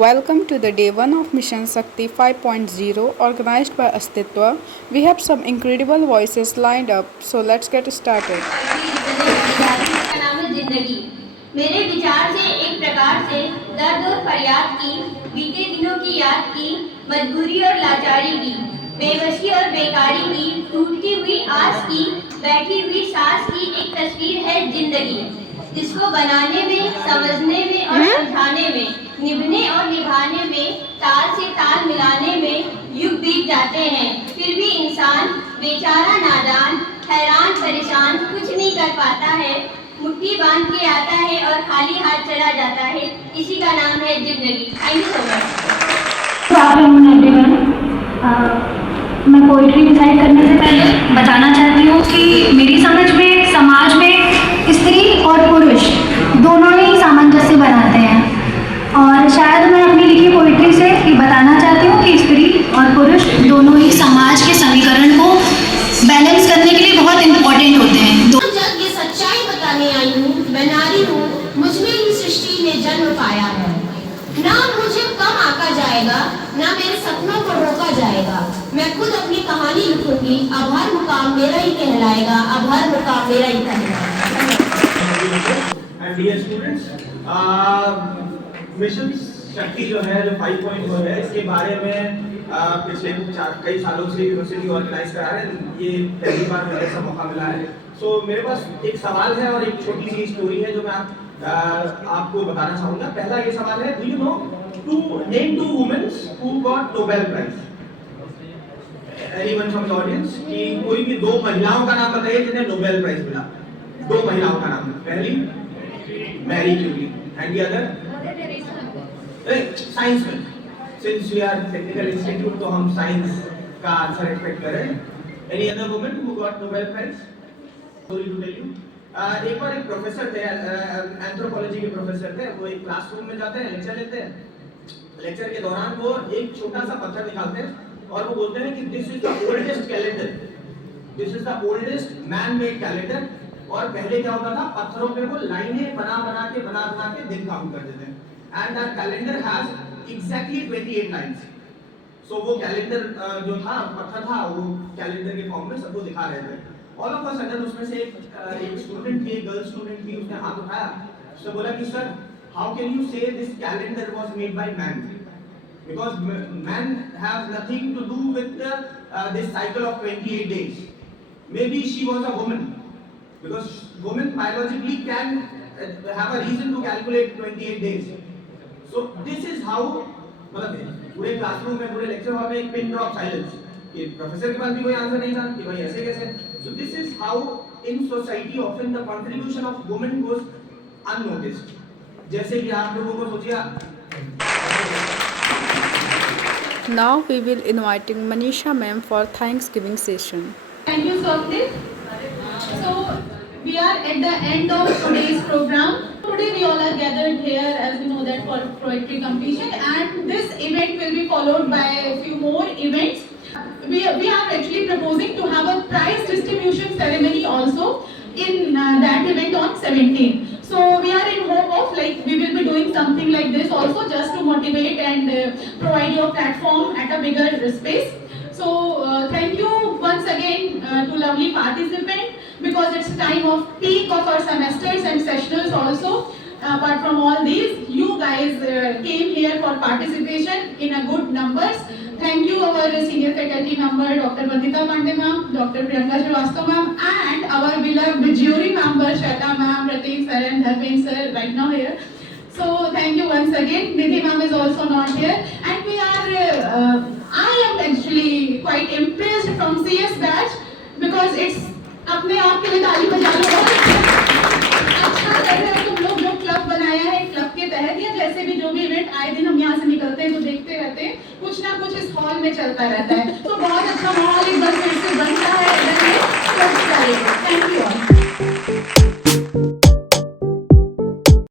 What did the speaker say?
Welcome to the day 1 of Mission Shakti 5.0 organized by Astitwa. We have some incredible voices lined up, so let's get started. जिंदगी मेरे विचार से एक प्रकार से दर्द और फरियाद की, बीते दिनों की याद की, मजबूरी और लाचारी की, बेबसी और बेकारी की, टूटती हुई आस की, बैठी हुई सांस की एक तस्वीर है जिंदगी, जिसको बनाने में, समझने में और समझाने में, निभने और निभाने में, ताल से ताल मिलाने में युग बीत जाते हैं। फिर भी इंसान बेचारा नादान, हैरान परेशान कुछ नहीं कर पाता है, मुट्ठी बांध के आता है और खाली हाथ चला जाता है। इसी का नाम है जिंदगी। Thank you so much. मैं पोइट्री डिसाइड करने से पहले बताना चाहती हूँ कि मेरी समझ में समाज में स्त्री और पुरुष दोनों ही सामंजस्य बनाते हैं, और शायद मैं अपनी लिखी पोइट्री से ये बताना चाहती हूँ कि स्त्री और पुरुष दोनों ही समाज के समीकरण को बैलेंस करने के लिए बहुत इम्पोर्टेंट होते हैं। जब ये सच्चाई बताने आई हूँ, मैं नारी हूँ, मुझ में ही सृष्टि ने जन्म पाया है। ना मुझे कम आका जाएगा, ना मेरे सपनों को रोका जाएगा। मैं खुद अपनी कहानी लिखूंगी, अब हर मुकाम मेरा ही कहलाएगा, अब हर मुकाम मेरा ही कहलाएगा। And dear students, मिशन शक्ति जो है, जो 5.0 है, इसके बारे में पिछले कई सालों से यूनिवर्सिटी ऑर्गेनाइज करा रहे हैं। ये पहली बार मुझे ऐसा मौका मिला है। सो मेरे पास एक सवाल है और एक छोटी सी स्टोरी है जो मैं आपको बताना चाहूँगा। पहला ये सवाल है, do you know name two womens who got Nobel prize? Anyone from the audience? कि कोई भी दो महिलाओं का नाम बताइए जिन्हें नोबेल प्राइज मिला। दो महिलाओं का नाम। पहली Marie Curie and the other science में। Since we are technical institute तो हम साइंस का आंसर एक्सपेक्ट कर रहे हैं। Any other women who got Nobel prize? Story to tell you. एक बार एक प्रोफेसर थे, एंथ्रोपोलॉजी के प्रोफेसर थे। वो एक क्लासरूम में जाते हैं, लेक्चर लेते हैं। लेक्चर के दौरान वो एक छोटा सा पत्थर निकालते हैं और वो बोलते हैं कि this is the oldest calendar, this is the oldest man made calendar. और पहले क्या होता था, पत्थरों पे वो लाइनें बना के दिन काउंट करते थे। And that calendar has exactly 28 lines. So वो कैलेंडर जो था, पत्थर था, वो कैलेंडर के फॉर्म में सबको दिखा रहे थे। ऑल ऑफ अ सडन उसमें से एक स्टूडेंट थी, एक गर्ल स्टूडेंट थी, उसने हाथ उठाया। उसने बोला कि sir, how can you say this calendar was made by man? Because man have nothing to do with this cycle of 28 days. Maybe she was a woman, because women biologically can have a reason to calculate 28 days. So this is how, मतलब पूरे classroom में, पूरे lecture hall में एक pin drop silence कि professor के पास भी कोई आंसर नहीं था कि भाई ऐसे कैसे। So this is how in society often the contribution of women goes unnoticed. जैसे कि आप लोगों को सोचिए। Now we will inviting Manisha ma'am for Thanksgiving session. Thank you, Swapnil. So we are at the end of today's program. Today we all are gathered here, as we know, that for poetry competition, and this event will be followed by a few more events. We are actually proposing to have a prize distribution ceremony also in that event on 17th. So we are in hope of, like, we will be doing something like this also, just to motivate and provide you a platform at a bigger space. So thank you once again to lovely participants, because it's time of peak of our semesters and sessionals also. Apart from all these, you guys came here for participation in a good numbers. Thank you our senior faculty member Dr. Vandita Pandey ma'am, Dr. Priyanka Srivastava ma'am, and our beloved jury member Shweta ma'am, Prateek sir and Dharmendra sir right now here. So thank you once again. Nidhi ma'am is also not here, and we are I am actually quite impressed from CS batch, because it's अपने आप के लिए ताली बजा लो। अच्छा लग रहा है तुम लोग जो क्लब बनाया है, क्लब के तहत या जैसे भी जो भी इवेंट आए दिन हम यहाँ से निकलते हैं तो देखते रहते हैं, कुछ ना कुछ इस हॉल में चलता रहता है। तो बहुत अच्छा माहौल एक बार फिर से बनता है। Thank you.